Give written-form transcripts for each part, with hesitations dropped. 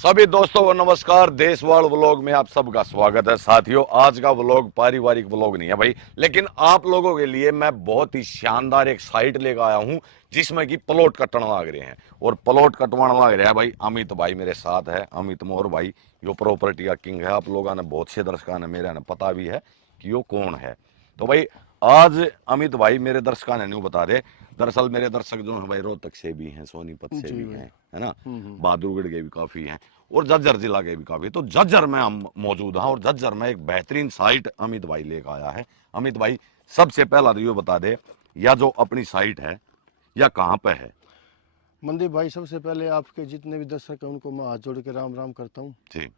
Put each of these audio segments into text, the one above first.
सभी दोस्तों को नमस्कार। देशवाल व्लॉग में आप सबका स्वागत है। साथियों, आज का व्लॉग पारिवारिक व्लॉग नहीं है भाई, लेकिन आप लोगों के लिए मैं बहुत ही शानदार एक साइट लेकर आया हूं जिसमें कि प्लॉट कटने लग रहे हैं। और प्लॉट कटवाने लग रहा है भाई अमित भाई मेरे साथ है। अमित मोर भाई यो प्रॉपर्टी का किंग है। आप लोगों ने बहुत से दर्शकों ने मेरे ने पता भी है कि यो कौन है। तो भाई आज अमित भाई मेरे दर्शकों ने न्यू बता दे। दरअसल मेरे दर्शक जो है भाई रोहतक से भी हैं, सोनीपत से जी भी भाई। हैं, है ना, हम्म। बहादुरगढ़ के भी काफी हैं और झज्जर जिला के भी काफी। तो झज्जर में हम मौजूद हैं और झज्जर में एक बेहतरीन साइट अमित भाई लेकर आया है। अमित भाई सबसे पहला तो ये बता दे या जो अपनी साइट है या कहाँ पे है। मनदीप भाई, सबसे पहले आपके जितने भी दर्शक हैं उनको मैं हाथ जोड़ के राम राम करता हूँ। जी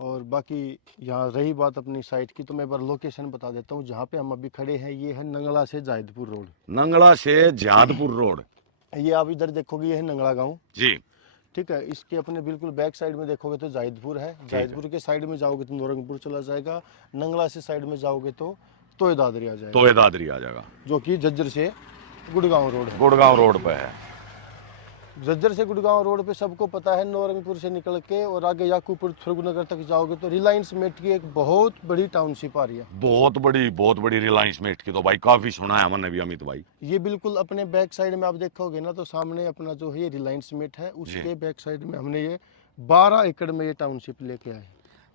और बाकी यहाँ रही बात अपनी साइट की, तो मैं एक बार लोकेशन बता देता हूँ। जहाँ पे हम अभी खड़े हैं ये है नंगला से जायदपुर रोड। नंगड़ा से जहादपुर रोड। ये आप इधर देखोगे, ये है नंगला गाँव। जी ठीक है, इसके अपने बिल्कुल बैक साइड में देखोगे तो जायदपुर है। ठीक है। जायदपुर के साइड में जाओगे तो नौरंगपुर चला जाएगा। नंगला से साइड में जाओगे तो तोय दादरी आ तो जाएगा, ये दादरी आ जाएगा। जो कि झज्जर से गुड़गांव रोड है। गुड़गांव रोड पे है। झज्जर से गुड़गांव रोड पे सबको पता है। नौरंगपुर से निकल के और आगे याकूपुर सुरगनगर तक जाओगे तो रिलायंस मेट की एक बहुत बड़ी टाउनशिप आ रही है। बहुत बड़ी रिलायंस मेट की तो भाई काफी सुना है मैंने भी अमित भाई। ये बिल्कुल अपने बैक साइड में आप देखोगे ना, तो सामने अपना जो है ये रिलायंस मेट है, जी उसके बैक साइड में हमने ये 12 एकड़ में ये टाउनशिप लेके आए।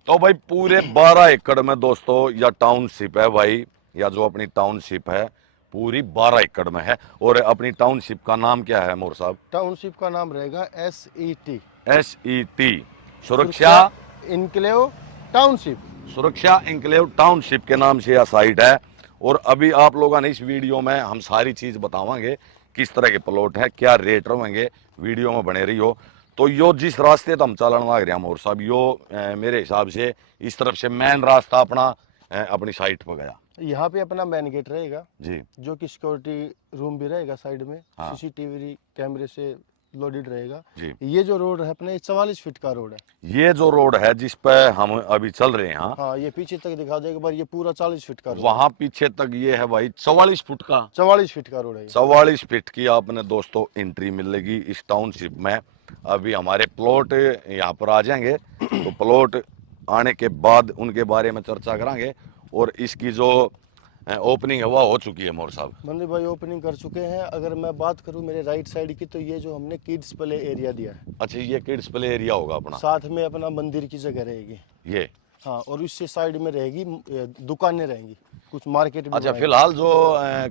तो भाई पूरे 12 एकड़ में दोस्तों या टाउनशिप है भाई, या जो अपनी टाउनशिप है पूरी 12 एकड़ में है। और अपनी टाउनशिप का नाम क्या है मोर साहब। टाउनशिप का नाम रहेगा SET, SET, सुरक्षा सुरक्षा इनक्लेव टाउनशिप। सुरक्षा इंक्लेव टाउनशिप के नाम से यह साइट है। और अभी आप लोगों ने इस वीडियो में हम सारी चीज बतावांगे किस तरह के प्लॉट है, क्या रेट रहेंगे, वीडियो में बने रही हो। तो यो जिस रास्ते तो हम चलन लग रहे हैं मोर साहब, यो मेरे हिसाब से इस तरफ से मेन रास्ता अपना अपनी साइट पर गया। यहाँ पे अपना मेन गेट रहेगा, जी जो कि सिक्योरिटी रूम भी रहेगा साइड में। हाँ CCTV कैमरे से लोडेड रहेगा। जी। ये जो रोड है अपने 44 फीट का रोड है। ये जो रोड है जिस पे हम अभी चल रहे हैं, हाँ, ये पीछे तक दिखा देगा, पर ये पूरा 40 फीट का रोड है। वहां पीछे तक ये है भाई 44 फुट का। 44 फीट का रोड है ये। 44 फीट की आपने दोस्तों एंट्री मिलेगी इस टाउनशिप में। अभी हमारे प्लॉट यहाँ पर आ जाएंगे तो प्लॉट आने के बाद उनके बारे में चर्चा करेंगे। और इसकी जो ओपनिंग है वह हो चुकी है मोर साहब। मंदिर भाई ओपनिंग कर चुके हैं। अगर मैं बात करूं मेरे राइट साइड की, तो ये जो हमने किड्स प्ले एरिया दिया है, अच्छा, ये किड्स प्ले एरिया होगा अपना। साथ में अपना मंदिर की जगह रहेगी। ये हाँ, और उससे साइड में रहेगी दुकानें रहेंगी, कुछ मार्केट भी अच्छा, बनाएंगे। फिलहाल जो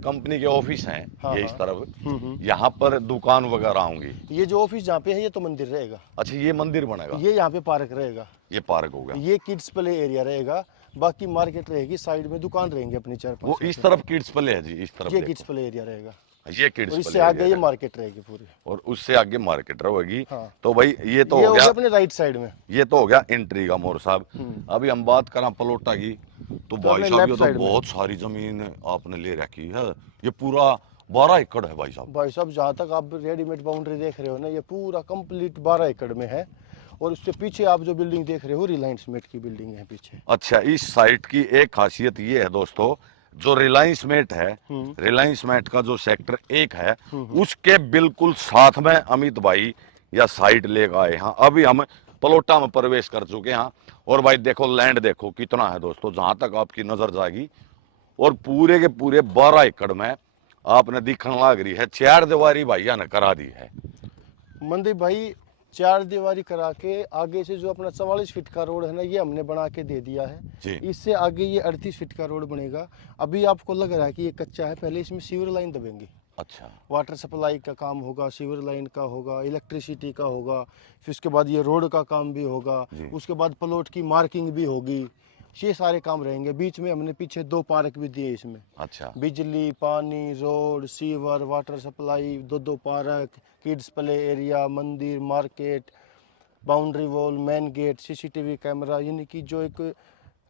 कंपनी के ऑफिस हैं हाँ ये हाँ। इस तरफ, यहाँ पर दुकान वगैरह होंगी। ये जो ऑफिस जहाँ पे है, ये तो मंदिर रहेगा। अच्छा, ये मंदिर बनेगा। ये यहाँ पे पार्क रहेगा। ये पार्क होगा। ये किड्स प्ले एरिया रहेगा। बाकी मार्केट रहेगी, साइड में दुकान रहेंगे अपनी 4-5 वो इस तरफ किड्स प्ले है जी, इस तरफ ये देखो। किड्स प्ले एरिया रहेगा। ये किड्स और प्ले इससे आगे ये एरिया मार्केट रहेगी पूरी। और उससे आगे मार्केट रहेगी। हाँ। तो भाई ये तो ये हो हो गया, गया अपने राइट साइड में। ये तो हो गया एंट्री का मोर साहब। अभी हम बात करें प्लॉटा की तो तो भाई अपने साहब ये लेफ्ट तो साइड में, बहुत सारी जमीन आपने ले रखी है। ये पूरा 12 एकड़ है भाई साहब। भाई साहब जहाँ तक आप रेडीमेड बाउंड्री देख रहे हो ना, ये पूरा कंप्लीट 12 एकड़ में है। और उसके पीछे आप जो बिल्डिंग देख रहे हो, रिलायंस मेट की बिल्डिंग है पीछे। अच्छा, इस साइट की एक खासियत ये है दोस्तों, जो रिलायंस मेट है, रिलायंस मेट का जो सेक्टर 1 है उसके बिल्कुल साथ में अमित भाई या साइट लेकर आए हैं। अभी हम प्लॉटा में प्रवेश कर चुके हैं। और भाई देखो लैंड देखो कितना है दोस्तों, जहां तक आपकी नजर जाएगी। और पूरे के पूरे 12 एकड़ में आपने दिखने लग रही है 4 दीवारी भैया ने करा दी है। मंदिर भाई 4 दीवारी करा के आगे से जो अपना 44 फीट का रोड है ना, ये हमने बना के दे दिया है। जी इससे आगे ये 38 फीट का रोड बनेगा। अभी आपको लग रहा है कि ये कच्चा है, पहले इसमें सीवर लाइन दबेंगे। अच्छा वाटर सप्लाई का काम होगा, सीवर लाइन का होगा, इलेक्ट्रिसिटी का होगा, फिर उसके बाद ये रोड का काम भी होगा। उसके बाद प्लॉट की मार्किंग भी होगी। ये सारे काम रहेंगे। बीच में हमने पीछे 2 पार्क भी दिए इसमें। अच्छा बिजली, पानी, road, sewer, water supply, 2 park, kids play area, मंदिर, market, boundary wall, main gate, CCTV camera. यानी कि जो एक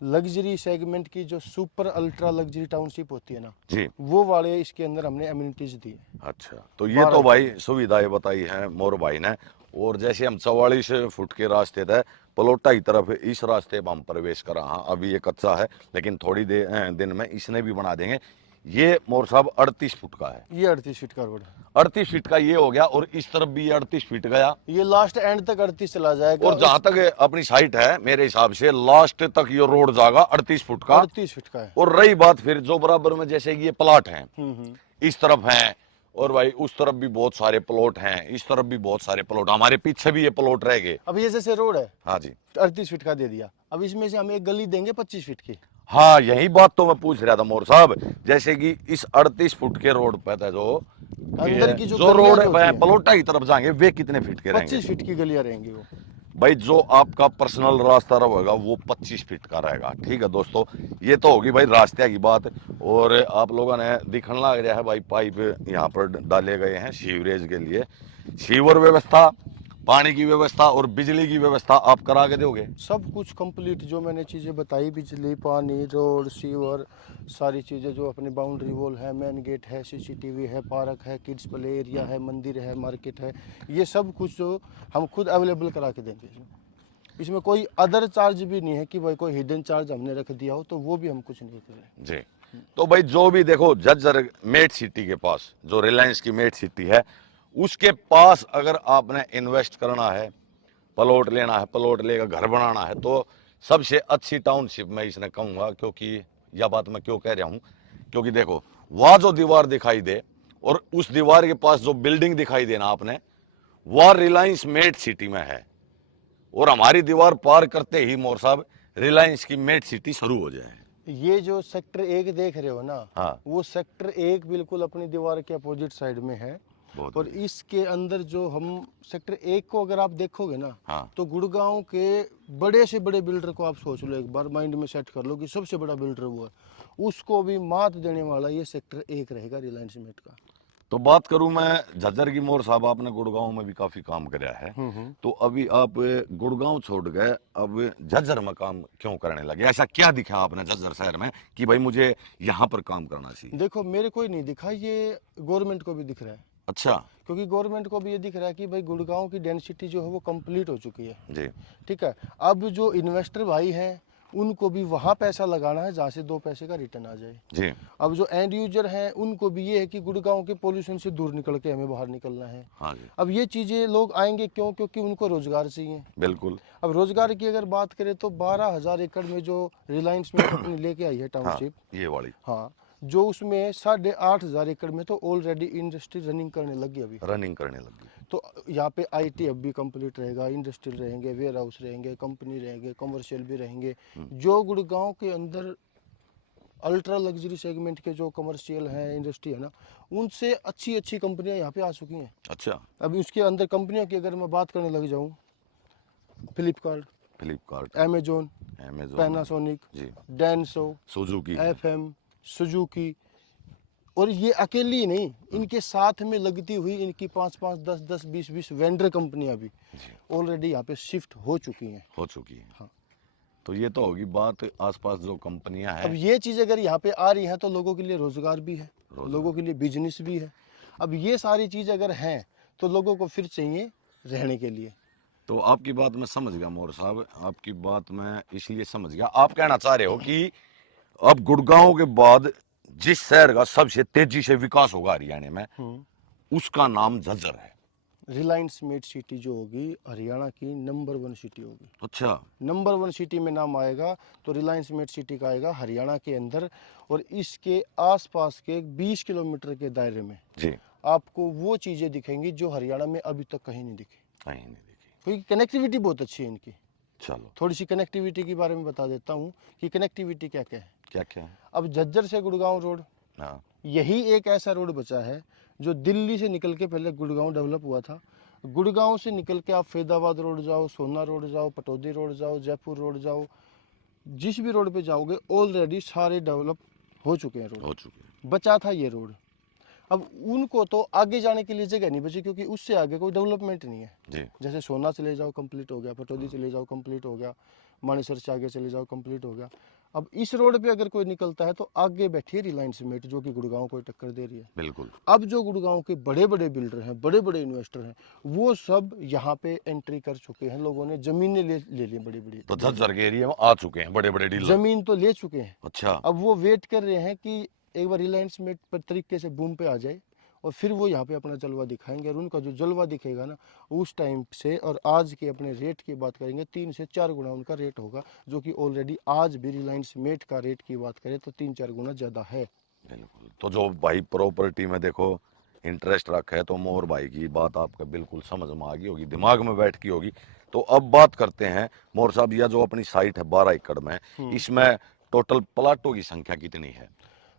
लग्जरी सेगमेंट की जो सुपर अल्ट्रा लग्जरी टाउनशिप होती है ना, जी। वो वाले इसके अंदर हमने एमिनिटीज दी। अच्छा, तो ये तो भाई सुविधाएं बताई हैं मोर भाई ने। और जैसे हम 44 फुट के रास्ते थे पलोटा की तरफ, इस रास्ते पर हम प्रवेश कर रहे हैं। अभी ये कच्चा है लेकिन थोड़ी देर दिन में इसने भी बना देंगे। ये मोर साहब 38 फुट का है। ये 38 फीट का रोड है। 38 फीट का ये हो गया, और इस तरफ भी ये 38 फीट गया, ये लास्ट एंड तक 38 चला जाएगा। और जहां तक अपनी साइट है मेरे हिसाब से लास्ट तक ये रोड जाएगा 38 फुट का। 38 फीट का है। और रही बात फिर जो बराबर में जैसे कि ये प्लाट है, हम्म। इस तरफ हैं, और भाई उस तरफ भी बहुत सारे प्लॉट हैं, इस तरफ भी बहुत सारे प्लॉट, हमारे पीछे भी ये प्लॉट रह गए। अब ये जैसे रोड है, हाँ जी, 38 फीट का दे दिया, अब इसमें से हम एक गली देंगे 25 फीट की। हाँ यही बात तो मैं पूछ रहा था मोर साहब, जैसे कि इस 38 फुट के रोड पे था जो अंदर की जो जो रोड गलियां होती हैं, प्लॉटा की तरफ जाएंगे वे कितने फीट के रहेंगे? 25 फीट की गलियां रहेंगी वो। भाई जो आपका पर्सनल रास्ता रहेगा वो 25 फीट का रहेगा। ठीक है दोस्तों, ये तो होगी भाई रास्ते की बात। और आप लोगों ने दिखने लग रहा है भाई पाइप यहाँ पर डाले गए हैं सीवरेज के लिए, सीवर व्यवस्था, पानी की व्यवस्था और बिजली की व्यवस्था आप करा के दोगे? सब कुछ कंप्लीट जो मैंने चीज़ें बताई, बिजली, पानी, रोड, सीवर, सारी चीज़ें जो अपनी बाउंड्री वॉल है, मेन गेट है, सीसीटीवी है, पार्क है, किड्स प्ले एरिया है, मंदिर है, मार्केट है, ये सब कुछ जो हम खुद अवेलेबल करा के देंगे। इसमें कोई अदर चार्ज भी नहीं है कि भाई कोई हिडन चार्ज हमने रख दिया हो, तो वो भी हम कुछ नहीं कर रहे। जी, तो भाई जो भी देखो झज्जर मेट सिटी के पास जो रिलायंस की मेट सिटी है, उसके पास अगर आपने इन्वेस्ट करना है, प्लॉट लेना है, प्लॉट लेकर घर बनाना है, तो सबसे अच्छी टाउनशिप मैं इसने कहूँगा। क्योंकि यह बात मैं क्यों कह रहा हूँ, क्योंकि देखो वहाँ जो दीवार दिखाई दे और उस दीवार के पास जो बिल्डिंग दिखाई देना आपने, वह रिलायंस मेट सिटी में है। और हमारी दीवार पार करते ही मोर साहब रिलायंस की मेट सिटी शुरू हो जाए। ये जो सेक्टर 1 देख रहे हो ना, हाँ, वो सेक्टर 1 बिल्कुल अपनी दीवार के अपोजिट साइड में है। बहुत और बढ़िया। इसके अंदर जो हम सेक्टर 1 को अगर आप देखोगे ना, हाँ, तो गुड़गांव के बड़े से बड़े बिल्डर को आप सोच लो, एक बार माइंड में सेट कर लो कि सबसे बड़ा बिल्डर वो है, उसको भी मात देने वाला ये सेक्टर 1 रहेगा रिलायंस मेट का। तो बात करूं मैं झज्जर की, मोर साहब आपने गुड़गांव में भी काफी काम कराया है, तो अभी आप गुड़गांव छोड़ गए, अब झज्जर में काम क्यों करने लगे? ऐसा क्या दिखा आपने झज्जर शहर में कि भाई मुझे यहाँ पर काम करना चाहिए? देखो मेरे को ही नहीं दिखा, ये गवर्नमेंट को भी दिख रहा है। अच्छा क्योंकि गवर्नमेंट को भी ये दिख रहा है कि भाई गुड़गांव की डेंसिटी जो है वो कंप्लीट हो चुकी है। जी, ठीक है, अब जो इन्वेस्टर भाई हैं उनको भी वहाँ पैसा लगाना है जहाँ से 2 पैसे का रिटर्न आ जाए। जी, अब जो एंड यूजर हैं उनको भी ये है कि गुड़गांव के पोल्यूशन से दूर निकल के हमें बाहर निकलना है। हाँ जी, अब ये चीज़ें लोग आएंगे क्यों? क्योंकि उनको रोजगार चाहिए। बिल्कुल। अब रोजगार की अगर बात करें तो 12,000 एकड़ में जो रिलायंस में कंपनी लेके आई है हाँ, टाउनशिप, ये वाली हाँ, जो उसमें 8,500 एकड़ में तो ऑलरेडी इंडस्ट्री रनिंग करने लगी अभी। रनिंग करने लगी। तो यहाँ पे आईटी हब भी कंप्लीट रहेगा, इंडस्ट्रियल रहेंगे, वेयर हाउस रहेंगे, कंपनी रहेंगे, कमर्शियल भी रहेंगे। जो गुड़गांव के अंदर अल्ट्रा लग्जरी सेगमेंट के जो कमर्शियल हैं, इंडस्ट्री है ना, उनसे अच्छी अच्छी कंपनियां यहाँ पे आ चुकी हैं। अच्छा, अभी उसके अंदर कंपनियों की अगर मैं बात करने लग जाऊँ, Flipkart, Flipkart, Amazon, Amazon, Panasonic, जी, डेंसो, सुजुकी, एफएम, सुजुकी, और ये अकेली ही नहीं, इनके साथ में लगती हुई इनकी 5-5, 10-10, 20-20 वेंडर कंपनियां भी ऑलरेडी यहाँ पे शिफ्ट हो चुकी हैं। हो चुकी है। हाँ। तो ये तो होगी बात आसपास जो कंपनियां अब हैं। ये चीज़ अगर यहाँ पे आ रही है तो लोगों के लिए रोजगार भी है, लोगों के लिए बिजनेस भी है। अब ये सारी चीज़ अगर हैं तो लोगों को फिर चाहिए रहने के लिए। तो आपकी बात मैं समझ गया मोर साहब, आपकी बात मैं इसलिए समझ गया, आप कहना चाह रहे हो कि अब गुड़गांव के बाद जिस शहर का सबसे तेजी से विकास होगा हरियाणा में, उसका नाम झज्जर है। रिलायंस मेट सिटी जो होगी हरियाणा की नंबर 1 सिटी होगी। अच्छा, नंबर 1 सिटी में नाम आएगा तो रिलायंस मेट सिटी का आएगा हरियाणा के अंदर, और इसके आसपास के 20 किलोमीटर के दायरे में जी, आपको वो चीज़ें दिखेंगी जो हरियाणा में अभी तक कहीं नहीं दिखी। कहीं नहीं देखी। क्योंकि कनेक्टिविटी बहुत अच्छी है इनकी। चलो, थोड़ी सी कनेक्टिविटी के बारे में बता देता हूँ कि कनेक्टिविटी क्या क्या है। क्या क्या है? अब झज्जर से गुड़गांव रोड, हाँ, यही एक ऐसा रोड बचा है जो दिल्ली से निकल के पहले गुड़गांव डेवलप हुआ था। गुड़गांव से निकल के आप फैदाबाद रोड जाओ, सोना रोड जाओ, पटौदी रोड जाओ, जयपुर रोड जाओ, जिस भी रोड पे जाओगे ऑलरेडी सारे डेवलप हो चुके हैं रोड। हो चुकी है। बचा था ये रोड। अब उनको तो आगे जाने के लिए जगह नहीं बची क्योंकि उससे आगे कोई डेवलपमेंट नहीं है। जी, जैसे सोना चले जाओ कंप्लीट हो गया, पटौदी चले जाओ कंप्लीट हो गया, मानेसर से आगे चले जाओ कंप्लीट हो गया। अब इस रोड पे अगर कोई निकलता है तो आगे बैठी है रिलायंस मेट जो कि गुड़गांव को टक्कर दे रही है। बिल्कुल। अब जो गुड़गांव के बड़े बड़े बिल्डर हैं, बड़े बड़े इन्वेस्टर हैं, वो सब यहाँ पे एंट्री कर चुके हैं। लोगों ने जमीनें ले ली बड़ी बड़ी, तो झज्जर के एरिया में आ चुके हैं बड़े बड़े डीलर। जमीन तो ले चुके हैं। अच्छा, अब वो वेट कर रहे हैं कि एक बार रिलायंस में पर तरीके से बूम पे आ जाए और फिर वो यहाँ पे अपना जलवा दिखाएंगे, और उनका जो जलवा दिखेगा ना उस टाइम से और आज के अपने रेट की बात करेंगे 3 से 4 गुना उनका रेट होगा, जो कि ऑलरेडी आज भी रिलायंस मेट का रेट की बात करें तो 3-4 गुना ज़्यादा है। बिल्कुल। तो जो भाई प्रॉपर्टी में देखो इंटरेस्ट रखा है, तो मोर भाई की बात आपका बिल्कुल समझ में आ गई होगी, दिमाग में बैठ गई होगी। तो अब बात करते हैं मोर साहब, यह जो अपनी साइट है 12 एकड़ में, इसमें टोटल प्लाटों की संख्या कितनी है?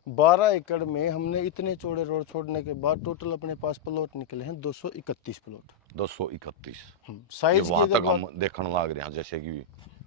12 एकड़ में हमने इतने चौड़े रोड छोड़ने के बाद टोटल अपने पास प्लॉट निकले हैं 231 प्लॉट। 231। ये साइज की वहां अगर तक हम देखने लग रहे हैं, जैसे कि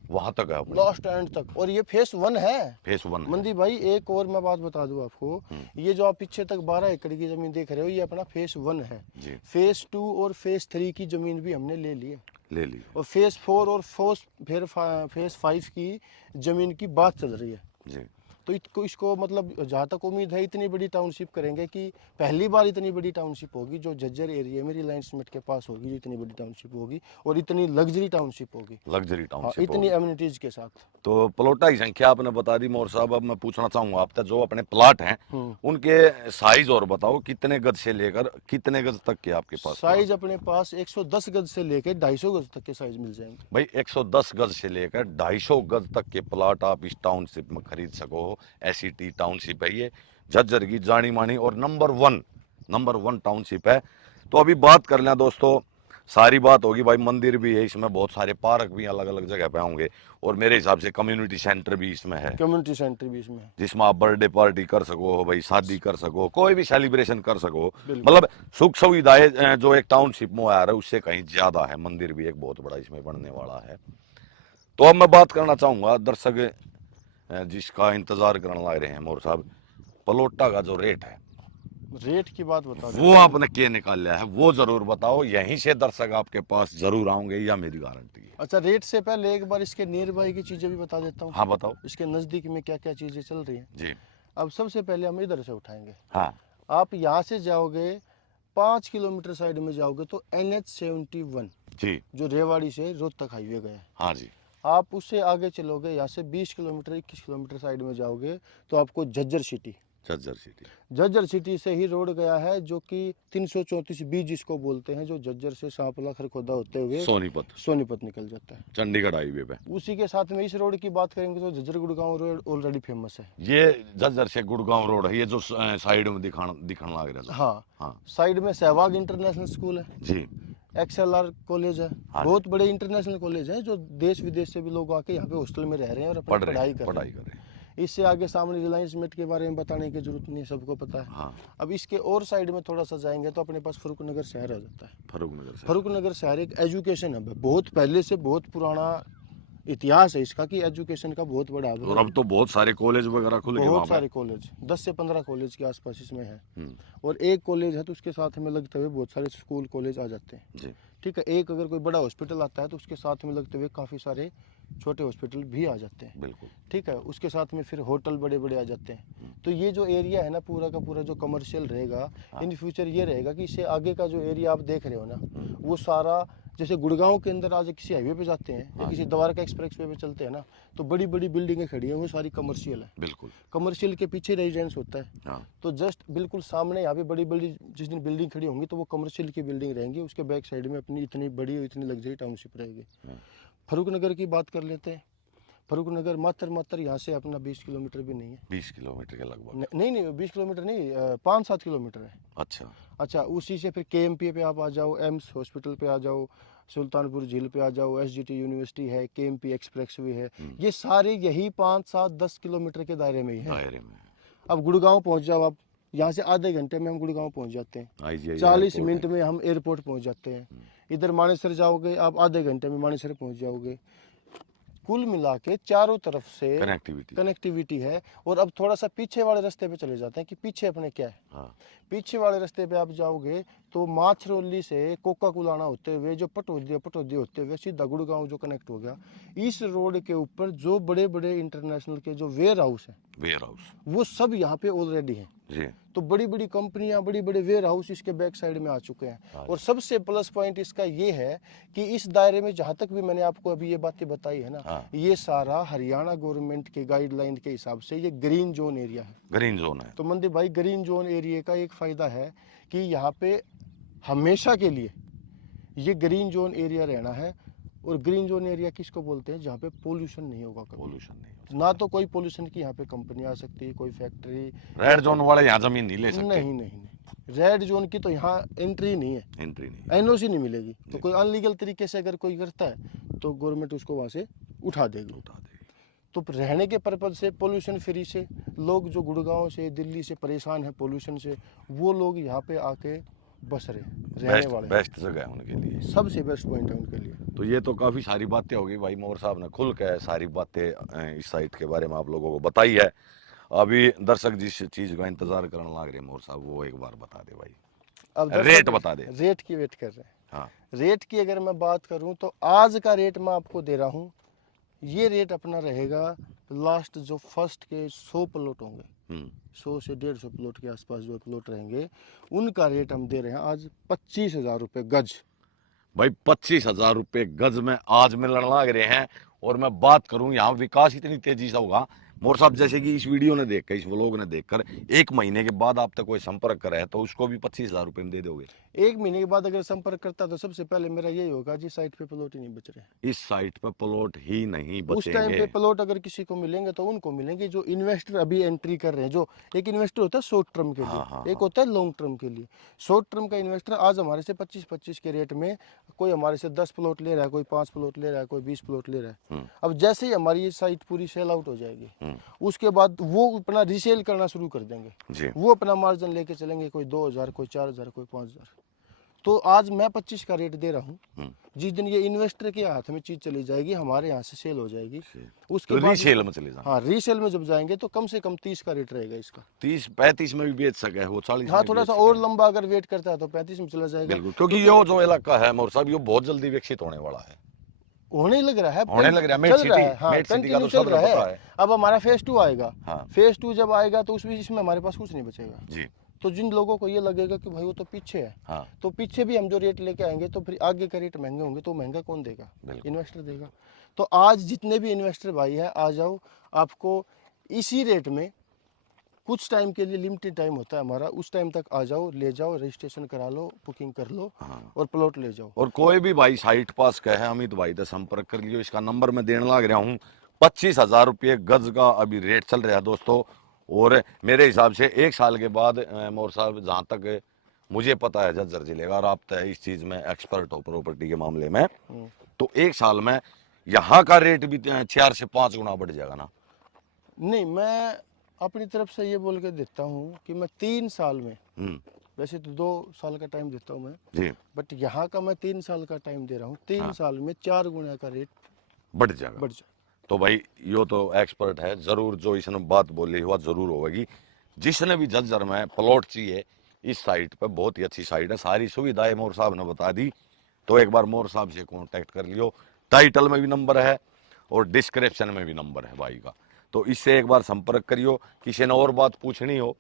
वहां तक है अपनी लास्ट एंड तक, और ये फेस 1 है। फेस 1 है। मंदी भाई एक और मैं बात बता दूं आपको, ये जो आप पीछे तक 12 एकड़ की जमीन देख रहे हो ये अपना फेस 1 है। जी। फेस 2 और फेस 3 की जमीन भी हमने ले ली है, ले ली। और फेस 4 और फिर फेस 5 की जमीन की बात चल रही है। जी। तो इसको मतलब जहाँ तक उम्मीद है इतनी बड़ी टाउनशिप करेंगे कि पहली बार इतनी बड़ी टाउनशिप होगी जो झज्जर एरिया में रिलायंस मेट के पास होगी, जो इतनी बड़ी टाउनशिप होगी और इतनी लग्जरी टाउनशिप होगी। लग्जरी हाँ, टाउनशिप इतनी होगी। एमिनिटीज के साथ। तो प्लॉटा की संख्या आपने बता दी मोर साहब। अब मैं पूछना चाहूंगा आपसे, जो अपने प्लाट हैं उनके साइज और बताओ, कितने गज से लेकर कितने गज तक के आपके पास साइज अपने पास 110 गज से लेकर 250 गज तक के साइज मिल जाएंगे भाई 110 गज से लेकर 250 गज तक के प्लाट आप इस टाउनशिप में खरीद सको। ऐसी टी टाउनशिप है ये, झज्जर की जानी मानी और नंबर 1 टाउनशिप है। तो अभी बात कर लें दोस्तों, सारी बात होगी भाई, मंदिर भी है इसमें, बहुत सारे पार्क भी अलग अलग जगह पे होंगे, और मेरे हिसाब से कम्युनिटी सेंटर भी इसमें है, कम्युनिटी सेंटर भी इसमें है। जिसमें आप बर्थडे पार्टी कर सको भाई, शादी कर सको, कोई भी सेलिब्रेशन कर सको। बिल्कुल। मतलब सुख सुविधाएं जो एक टाउनशिप में आ रहा है उससे कहीं ज्यादा है। मंदिर भी एक बहुत बड़ा इसमें बनने वाला है। तो अब मैं बात करना चाहूंगा दर्शक जिसका इंतजार करने लग रहे हैं मोर साहब, पलोटा का जो रेट है रेट की बात बता वो देता हूँ। आपने क्या निकाल लिया है, वो जरूर बताओ। यहीं से दर्शक आपके पास जरूर आएंगे, या मेरी गारंटी है। अच्छा, रेट से पहले एक बार इसके नियर बाई की चीज़ें भी बता देता हूँ। हाँ बताओ। इसके नज़दीक में क्या क्या चीज़ें चल रही हैं। जी। अब सबसे पहले हम इधर से उठाएंगे। हाँ आप यहाँ से जाओगे 5 किलोमीटर साइड में जाओगे तो NH71 जी। जो रेवाड़ी से रोहतक हाईवे गया है। हाँ जी। आप उससे आगे चलोगे, यहाँ से 20 किलोमीटर 21 किलोमीटर साइड में जाओगे तो आपको Jhajjar city. Jhajjar city. Jhajjar city से ही रोड गया है जो कि 334B जिसको बोलते हैं, जो झज्जर से सांपला खरखोदा होते हुए सोनीपत निकल जाता है, चंडीगढ़ हाईवे पे। उसी के साथ में इस रोड की बात करेंगे तो Jhajjar Gurgaon road already famous है। ये झज्जर से गुड़गांव रोड है, ये जो साइड में दिखाने लग रहा है। हाँ, हाँ साइड में सहवाग इंटरनेशनल स्कूल है, जी। XLR कॉलेज है। हाँ। बहुत बड़े इंटरनेशनल कॉलेज हैं जो देश विदेश से भी लोग आके यहाँ पे हॉस्टल में रह रहे हैं और अपनी पढ़ाई कर रहे हैं। इससे आगे सामने रिलायंस मेट के बारे में बताने की जरूरत नहीं है, सबको पता है। हाँ। अब इसके और साइड में थोड़ा सा जाएंगे तो अपने पास फरुखनगर शहर आ जाता है। फरुखनगर शहर एक एजुकेशन हब है, बहुत पहले से बहुत पुराना इतिहास है इसका कि एजुकेशन का बहुत बड़ा हब है। और अब तो बहुत सारे कॉलेज वगैरह खुल गए, बहुत सारे कॉलेज 10 से 15 कॉलेज के आसपास इसमें है। और एक कॉलेज है तो उसके साथ में लगते हुए बहुत सारे स्कूल कॉलेज आ जाते हैं जी। ठीक है, एक अगर कोई बड़ा हॉस्पिटल आता है तो उसके साथ में लगते हुए काफ़ी सारे छोटे हॉस्पिटल भी आ जाते हैं। बिल्कुल। ठीक है, उसके साथ में फिर होटल बड़े बड़े आ जाते हैं। तो ये जो एरिया है ना पूरा का पूरा जो कमर्शियल रहेगा, इन फ्यूचर ये रहेगा कि इससे आगे का जो एरिया आप देख रहे हो ना वो सारा, जैसे गुड़गांव के अंदर आज किसी हाईवे पे जाते हैं या किसी द्वारका एक्सप्रेस वे पे चलते हैं ना तो बड़ी बड़ी बिल्डिंगें खड़ी हैं, वो सारी कमर्शियल है। बिल्कुल। कमर्शियल के पीछे रेजिडेंस होता है। हाँ। तो जस्ट बिल्कुल सामने यहाँ पे बड़ी बड़ी जिस दिन बिल्डिंग खड़ी होंगी तो वो कमर्शियल की बिल्डिंग रहेंगी, उसके बैक साइड में अपनी इतनी बड़ी इतनी लग्जरी टाउनशिप रहेगी। फरुखनगर की बात कर लेते हैं। फरुखनगर मात्र यहाँ से अपना 20 किलोमीटर भी नहीं है। 20 किलोमीटर के लगभग? नहीं 20 किलोमीटर नहीं, 5-7 किलोमीटर है। अच्छा, उसी से फिर KMP पे आप आ जाओ, एम्स हॉस्पिटल पे आ जाओ, सुल्तानपुर झील पे आ जाओ, SGT यूनिवर्सिटी है, KMP एक्सप्रेस वे है, ये सारे यही 5-7-10 किलोमीटर के दायरे में ही है। अब गुड़गांव पहुँच जाओ आप, यहाँ से आधे घंटे में हम गुड़गांव पहुँच जाते हैं, 40 मिनट में हम एयरपोर्ट पहुँच जाते हैं। इधर मानेसर जाओगे आप, आधे घंटे में मानेसर पहुँच जाओगे। कुल मिला के चारों तरफ से कनेक्टिविटी है। और अब थोड़ा सा पीछे वाले रास्ते पे चले जाते हैं कि पीछे अपने क्या है। पीछे वाले रास्ते पे आप जाओगे तो माछरौली से कोका कुलाना होते हुए जो पटौदी होते हुए सीधा गुड़गांव जो कनेक्ट हो गया, इस रोड के ऊपर जो बड़े बड़े इंटरनेशनल के जो वेयर हाउस हैं, वेयर हाउस वो सब यहाँ पे ऑलरेडी हैं। जी। तो बड़ी बड़ी कंपनियां, बड़े बड़े वेयर हाउस इसके बैक साइड में आ चुके हैं। और सबसे प्लस पॉइंट इसका ये है कि इस दायरे में जहाँ तक भी मैंने आपको अभी ये बातें बताई है ना, हाँ। ये सारा हरियाणा गवर्नमेंट के गाइडलाइन के हिसाब से ये ग्रीन जोन एरिया है। ग्रीन जोन है। तो मंदिर भाई, ग्रीन जोन एरिया का एक फायदा है कि यहाँ पे हमेशा के लिए ये ग्रीन जोन एरिया रहना है। और ग्रीन जोन एरिया किसको बोलते हैं? जहाँ पे पोल्यूशन नहीं होगा कभी। पोल्यूशन नहीं ना तो कोई पोल्यूशन की यहाँ पे कंपनी आ सकती है, कोई फैक्ट्री। रेड जोन वाले यहाँ जमीन नहीं ले सकते। नहीं, रेड जोन की तो यहाँ एंट्री नहीं है, एंट्री नहीं, एनओसी नहीं मिलेगी। तो कोई अनलीगल तरीके से अगर कोई करता है तो गवर्नमेंट उसको वहाँ से उठा देगी। तो रहने के पर्पज से, पोल्यूशन फ्री से, लोग जो गुड़गांव से, दिल्ली से परेशान है पोल्यूशन से, वो लोग यहाँ पे आके बस रहे हैं, रहने वाले। बेस्ट जगह है उनके लिए, सबसे बेस्ट पॉइंट है उनके लिए। तो ये तो काफ़ी सारी बातें हो गई भाई, मोर साहब ने खुल के सारी बातें इस साइट के बारे में आप लोगों को बताई है। अभी दर्शक जिस चीज़ का इंतजार करने लग रहे हैं मोर साहब, वो एक बार बता दे भाई, अब रेट बता दे। रेट की वेट कर रहे हैं। हाँ। रेट की अगर मैं बात करूं तो आज का रेट मैं आपको दे रहा हूं। ये रेट अपना रहेगा लास्ट जो फर्स्ट के 100 प्लॉट होंगे, 100 से 150 प्लॉट के आसपास जो प्लॉट रहेंगे, उनका रेट हम दे रहे हैं आज 25,000 रुपये गज। भाई 25,000 रुपये गज में आज मिलने लग रहे हैं। और मैं बात करूं, यहाँ विकास इतनी तेजी से होगा मोर साहब, जैसे कि इस वीडियो ने देखकर, इस व्लॉग ने देखकर 1 महीने के बाद आप तक कोई संपर्क करे तो उसको भी 25,000 रुपये में दे दोगे? 1 महीने के बाद अगर संपर्क करता तो सबसे पहले मेरा यही होगा जी, साइट पे प्लॉट ही नहीं बच रहे। इस साइट पे प्लॉट ही नहीं उस टाइम बचेंगे। पे प्लॉट अगर किसी को मिलेंगे तो उनको मिलेंगे जो इन्वेस्टर अभी एंट्री कर रहे हैं। जो एक इन्वेस्टर होता है शॉर्ट टर्म के लिए, हाँ, एक होता है लॉन्ग टर्म के लिए। शॉर्ट टर्म का इन्वेस्टर आज हमारे से 25-25 के रेट में, कोई हमारे से 10 प्लॉट ले रहा है, कोई 5 प्लॉट ले रहा है, कोई 20 प्लॉट ले रहा है। अब जैसे ही हमारी ये साइट पूरी सेल आउट हो जाएगी, उसके बाद वो अपना रीसेल करना शुरू कर देंगे जी। वो अपना मार्जिन लेके चलेंगे, कोई 2,000, कोई 4,000, कोई 5,000। तो आज मैं 25 का रेट दे रहा हूँ। जिस दिन ये इन्वेस्टर के हाथ में चीज चली जाएगी, हमारे यहाँ से सेल हो जाएगी, उसके तो बाद रीसेल में चले जाना। हाँ, रीसेल में जब जाएंगे तो कम से कम 30 का रेट रहेगा इसका। 30-35 में भी बेच सके, वो 40 हाँ, में थोड़ा बेच सा सके। और लंबा अगर वेट करता है तो 35 में चला जाएगा। बिल्कुल, क्योंकि ये जो इलाका है मोर साहब, ये बहुत जल्दी विकसित होने वाला है। होने लग रहा है, होने लग रहा है। चल रहा है, हाँ, मेट सिटी का कंटिन्यू तो चल रहा पता है। अब हमारा फेज 2 आएगा। हाँ। फेज 2 जब आएगा तो उसमें इसमें हमारे पास कुछ नहीं बचेगा जी। तो जिन लोगों को ये लगेगा कि भाई वो तो पीछे है, हाँ। तो पीछे भी हम जो रेट लेके आएंगे तो फिर आगे का रेट महंगे होंगे, तो महंगा कौन देगा? इन्वेस्टर देगा। तो आज जितने भी इन्वेस्टर भाई है, आ जाओ, आपको इसी रेट में कुछ टाइम के लिए, लिमिटेड टाइम होता है हमारा, उस टाइम तक आ जाओ, ले जाओ, रजिस्ट्रेशन करा लो, बुकिंग कर लो। हाँ। और प्लॉट ले जाओ। और कोई भी भाई साइट पास कहे अमित भाई से संपर्क कर लियो। इसका नंबर मैं देने लग रहा हूँ। 25,000 रुपये गज का अभी रेट चल रहा है दोस्तों। और मेरे हिसाब से 1 साल के बाद मोर साहब, जहाँ तक मुझे पता है झज्जर जिले का, और आप तो इस चीज़ में एक्सपर्ट हो प्रॉपर्टी के मामले में, तो 1 साल में यहाँ का रेट भी 4 से 5 गुना बढ़ जाएगा ना? नहीं, मैं अपनी तरफ से ये बोल के देता हूँ कि मैं 3 साल में, वैसे तो 2 साल का टाइम देता हूँ मैं जी, बट यहाँ का मैं 3 साल का टाइम दे रहा हूँ। 3 साल में 4 गुना का रेट बढ़ जाएगा। तो भाई यो तो एक्सपर्ट है, जरूर जो इसने बात बोली हुआ जरूर होगी। जिसने भी झज्जर में प्लॉट चाहिए, इस साइट पे बहुत ही अच्छी साइट है, सारी सुविधाएं मोर साहब ने बता दी। तो एक बार मोर साहब से कांटेक्ट कर लियो। टाइटल में भी नंबर है और डिस्क्रिप्शन में भी नंबर है भाई का, तो इससे एक बार संपर्क करियो। किसी ने और बात पूछनी हो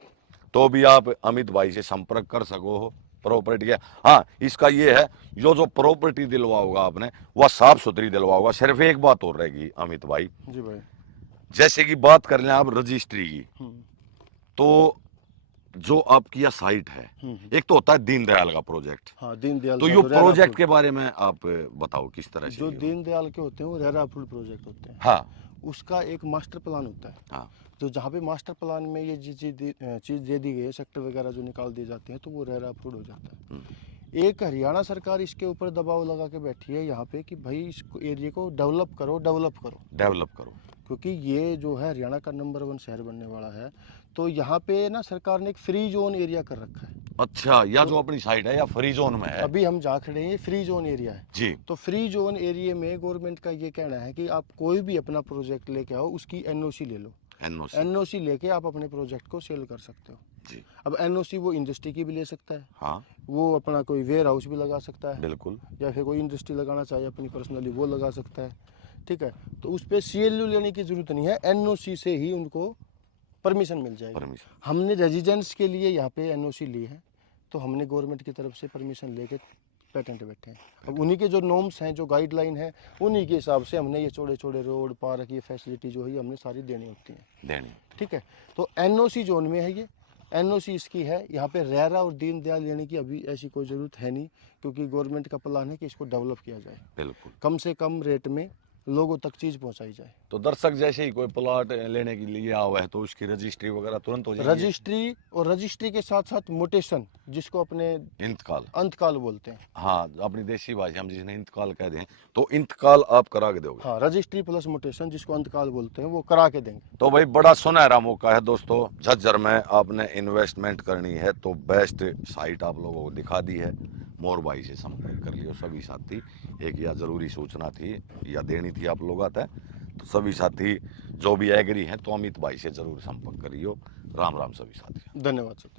तो भी आप अमित भाई से संपर्क कर सको हो प्रॉपर्टी है। हाँ, इसका ये है, जो प्रॉपर्टी दिलवाओगा आपने वह साफ सुथरी दिलवाओगा। सिर्फ एक बात और रहेगी अमित भाई जी भाई, जैसे कि बात कर लें आप रजिस्ट्री की, तो जो आपकी यह साइट है, एक तो होता है दीनदयाल का प्रोजेक्ट। हाँ, दीनदयाल। तो ये प्रोजेक्ट के बारे में आप बताओ किस तरह से। जो दीनदयाल के होते हैं वो रेरा अप्रूव्ड प्रोजेक्ट होते हैं। हाँ, उसका एक मास्टर प्लान होता है। हाँ, तो जहाँ पे मास्टर प्लान में ये चीज़ दे दी गई है, सेक्टर वगैरह जो निकाल दिए जाते हैं, तो वो रेरा अप्रूव्ड हो जाता है। एक हरियाणा सरकार इसके ऊपर दबाव लगा के बैठी है यहाँ पे कि भाई इस एरिया को डेवलप करो, क्योंकि ये जो है हरियाणा का नंबर 1 शहर बनने वाला है। तो यहाँ पे ना सरकार ने एक फ्री जोन एरिया कर रखा है। अच्छा, या तो जो अपनी साइड है या फ्री जोन में है? अभी हम जहाँ खड़े हैं ये फ्री जोन एरिया है जी। तो फ्री जोन एरिया में गवर्नमेंट का ये कहना है कि आप कोई भी अपना प्रोजेक्ट लेके आओ, उसकी एनओसी ले लो। एनओसी लेके आप अपने प्रोजेक्ट को सेल कर सकते हो। जी। अब एनओसी वो इंडस्ट्री की भी ले सकता है, हाँ वो अपना कोई वेयर हाउस भी लगा सकता है, बिल्कुल। या फिर कोई इंडस्ट्री लगाना चाहे अपनी पर्सनली वो लगा सकता है। ठीक है, तो उस पर सीएलयू लेने की ज़रूरत नहीं है, एनओसी से ही उनको परमिशन मिल जाएगी। परमिशन। हमने रेजिडेंस के लिए यहाँ पे एनओसी ली है, तो हमने गवर्नमेंट की तरफ से परमिशन लेके पेटेंट बैठे हैं। अब उन्हीं के जो नॉर्म्स हैं, जो गाइडलाइन है, उन्हीं के हिसाब से हमने ये चौड़े चौड़े रोड, पार्क, ये फैसिलिटी जो है हमने सारी देनी होती हैं। देनी। ठीक है, तो एनओसी जोन में है ये, एनओसी इसकी है। यहाँ पे रेरा और दीनदयाल लेने की अभी ऐसी कोई ज़रूरत है नहीं, क्योंकि गवर्नमेंट का प्लान है कि इसको डेवलप किया जाए, बिल्कुल। कम से कम रेट में लोगों तक चीज़ पहुँचाई जाए। तो दर्शक जैसे ही कोई प्लॉट लेने के लिए आवा है तो उसकी रजिस्ट्री वगैरह तुरंत हो जाएगी। रजिस्ट्री, और रजिस्ट्री के साथ साथ मोटेशन, जिसको अपने इंतकाल। अंतकाल बोलते हैं। हाँ अपनी देसी भाषा हम जिन्हें इंतकाल कह दें, तो इंतकाल आप करा के दोगे। हाँ, रजिस्ट्री प्लस मोटेशन, जिसको अंतकाल बोलते हैं, वो करा के देंगे। तो भाई बड़ा सुनहरा मौका है दोस्तों, झज्जर में आपने इन्वेस्टमेंट करनी है तो बेस्ट साइट आप लोगों को दिखा दी है। मोर भाई से संपर्क कर लियो सभी साथी। एक यह जरूरी सूचना थी या देनी थी आप लोग आता है, तो सभी साथी जो भी एग्री हैं तो अमित भाई से जरूर संपर्क करियो। राम राम सभी साथी। धन्यवाद सर।